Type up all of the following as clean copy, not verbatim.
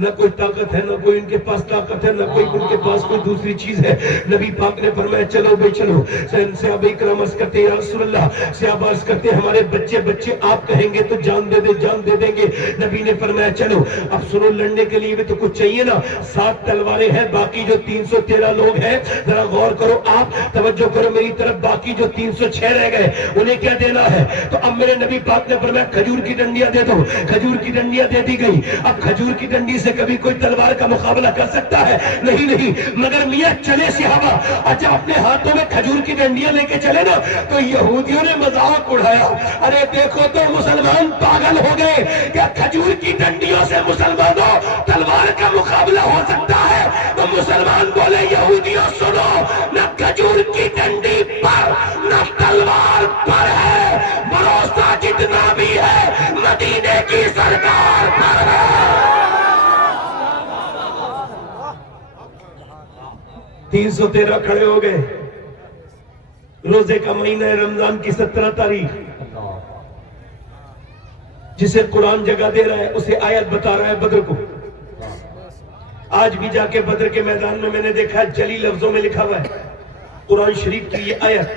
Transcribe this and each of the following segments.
न कोई ताकत है, न कोई उनके पास ताकत है, न कोई उनके पास कोई दूसरी चीज है। नबी पाक ने फरमाया चलो भाई चलो। सहाबा इकराम अर्ज करते या रसूल अल्लाह, सहाबा अर्ज करते हमारे बच्चे बच्चे आप कहेंगे तो जान दे देंगे। नबी ने फरमाया चलो। अब सुनो, लड़ने के लिए भी तो कुछ चाहिए ना। 7 तलवारें हैं, बाकी जो 313 लोग हैं, जरा गौर करो, आप तवज्जो करो मेरी तरफ, बाकी जो 306 रह गए उन्हें क्या देना है? तो अब मेरे नबी पाक ने फरमाया खजूर की डंडियां दे दो। खजूर की डंडियां दे दी गई। अब खजूर की डंडी से कभी कोई तलवार का मुकाबला कर सकता है? नहीं। मगर मियां चले सहाबा, अच्छा अपने हाथों में खजूर की डंडियां लेके चले ना, तो यहूदियों ने मजाक उड़ाया, अरे देखो तो मुसलमान पागल हो गए, क्या खजूर की डंडियों से मुसलमानों तलवार का मुकाबला हो सकता है? तो मुसलमान बोले यहूदियों सुनो, न खजूर की डंडी पर न तलवार पर है, भरोसा जितना भी है मदीने की सरकार पर है। 313 खड़े हो गए। रोजे का महीना है, रमजान की 17 तारीख। जिसे कुरान जगह दे रहा है उसे आयत बता रहा है बद्र को। आज भी जाके बद्र के मैदान में मैंने देखा जली लफ्जों में लिखा हुआ है कुरान शरीफ की ये आयत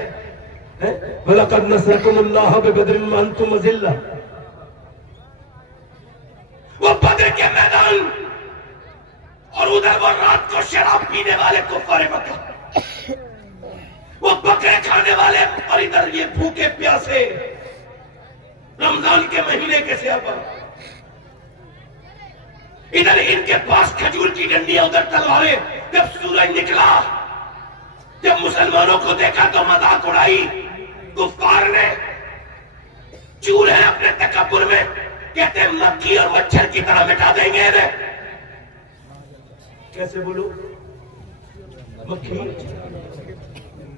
है, वलक़द नसरकुमुल्लाहु बिबद्रिन व अंतुम अज़िल्ला। वो बद्र के मैदान और उधर वो रात को शराब पीने वाले कुफ़ार मक्का, वो बकरे खाने वाले, और इधर ये भूखे प्यासे रमजान के महीने के सहाबा। इधर इनके पास खजूर की डंडियां, उधर तलवारें। जब सूरज निकला, जब मुसलमानों को देखा तो मजाक उड़ाई कुफ्फार ने। चूर है अपने तकब्बुर में, कहते मक्खी और मच्छर की तरह मिटा देंगे इन्हें। कैसे बोलो? मक्खी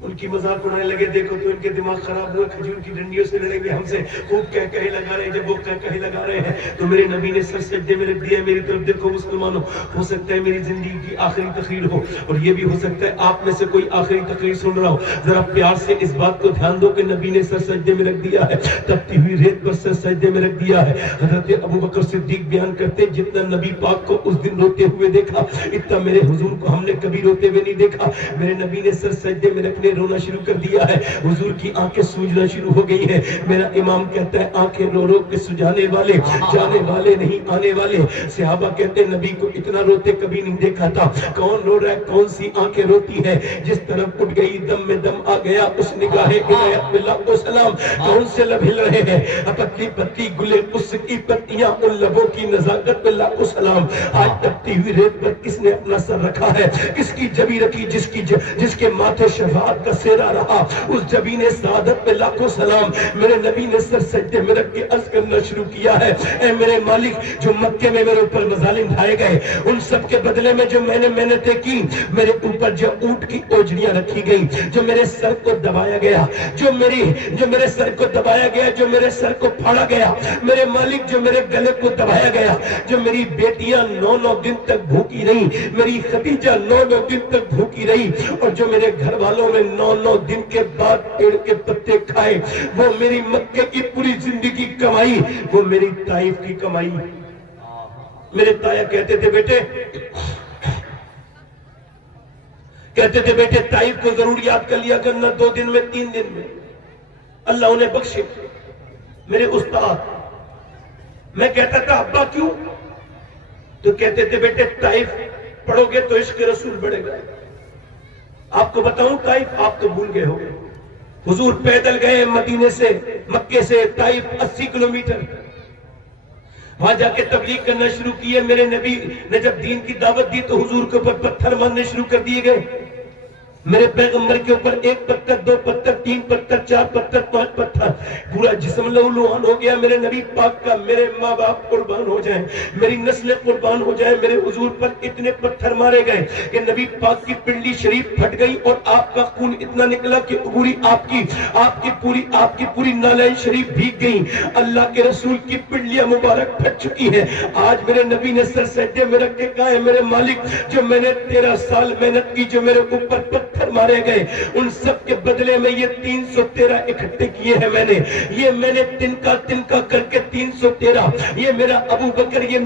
उनकी मजाक उड़ाने लगे। देखो तो इनके दिमाग खराब हुए, खजूर की डंडियों से लड़ेंगे हमसे, खूब कह कहे लगा रहे हैं। जब वो कह कहे लगा रहे हैं तो मेरे नबी ने सर सजदे में रख दिया। मेरी तरफ देखो मुसलमानों, हो सकता है मेरी जिंदगी की आखिरी तकरीर हो, और ये भी हो सकता है आप में से कोई आखिरी तकरीर सुन रहा हो। जरा प्यार से इस बात को ध्यान दो कि नबी ने सर सजदे में रख दिया है, तपती हुई रेत पर सर सजदे में रख दिया है। हजरत अबू बकर सिद्दीक बयान करते, जितना नबी पाक को उस दिन रोते हुए देखा, इतना मेरे हुजूर को हमने कभी रोते हुए नहीं देखा। मेरे नबी ने सर सजदे में रखने रोना शुरू कर दिया है। हुजूर की आंखें सूजना शुरू हो गई है। मेरा इमाम कहता है आंखें रो रो के सुझाने वाले, जाने वाले नहीं आने वाले। सहाबा कहते नबी को इतना रोते कभी नहीं देखा था। कौन रो रहा है? कौन सी आंखें रोती है? जिस तरफ उठ गई दम में दम आ गया, उस निगाहे इनायत में लाखों सलाम। कौन से लब हिल रहे हैं? पत्ती पत्ती गुले उसकी पत्तियां, उन लबों की नजाकत पे लाखों सलाम। आज तपती हुई रेत पर किसने अपना सर रखा है? किसकी जबी रखी? जिसके माथे शफाअत का सेरा रहा, उस जबी ने सादत पे लाखों सलाम। मेरे नबी ने सर सजदे में रख के अर्ज करना शुरू किया है, ऐ मेरे मालिक, जो मक्के में मेरे ऊपर मजालिम ढाए गए, उन सब के बदले में जो मैंने मेहनतें की, मेरे ऊपर जो ऊंट की ओजड़ियां रखी गई, जो मेरे सर को दबाया गया, जो मेरे सर को दबाया गया, जो मेरे सर को फाड़ा गया, मेरे मालिक जो मेरे गले को दबाया गया, जो मेरी बेटियां 9-9 दिन तक भूखी रही, मेरी खदीजा 9-9 दिन तक भूखी रही, और जो मेरे घर वालों में 9-9 दिन के बाद पेड़ के पत्ते खाए, वो मेरी मक्के की पूरी जिंदगी कमाई, वो मेरी ताइफ की कमाई। मेरे ताया कहते थे बेटे ताइफ को जरूर याद कर लिया करना, 2 दिन में 3 दिन में। अल्लाह उन्हें बख्शे। मेरे उस्ताद, मैं कहता था अब्बा क्यों? तो कहते थे बेटे ताइफ पढ़ोगे तो इश्क रसूल बढ़ेगा। आपको बताऊं ताइफ आप तो भूल गए हो। हुजूर पैदल गए मदीने से, मक्के से ताइफ 80 किलोमीटर। वहां जाके तबलीग करना शुरू किए। मेरे नबी ने जब दीन की दावत दी तो हुजूर के ऊपर पत्थर मारने शुरू कर दिए गए। मेरे पैगंबर के ऊपर 1 पत्थर, 2 पत्थर, 3 पत्थर, 4 पत्थर, 5 पत्थर, पूरा जिस्म लहूलुहान हो गया। मेरे नबी पाक का मेरे माँ बाप कुर्बान हो जाएं, मेरी नस्लें कुर्बान हो जाएं। मेरे हुजूर पर इतने पत्थर मारे गए कि नबी पाक की पिंडली शरीफ फट गई और आपका खून इतना निकला कि पूरी आपकी पूरी नालैन शरीफ भीग गई। अल्लाह के रसूल की पिंडलियां मुबारक फट चुकी है। आज मेरे नबी ने सर सजदे में रख के कहा है, मेरे मालिक जो मैंने 13 साल मेहनत की, जो मेरे ऊपर पत्थर मारे गए, उन सब के बदले में ये 313 इकट्ठे किए हैं मैंने। ये मैंने तिनका करके 313, ये मेरा अबू बकर, ये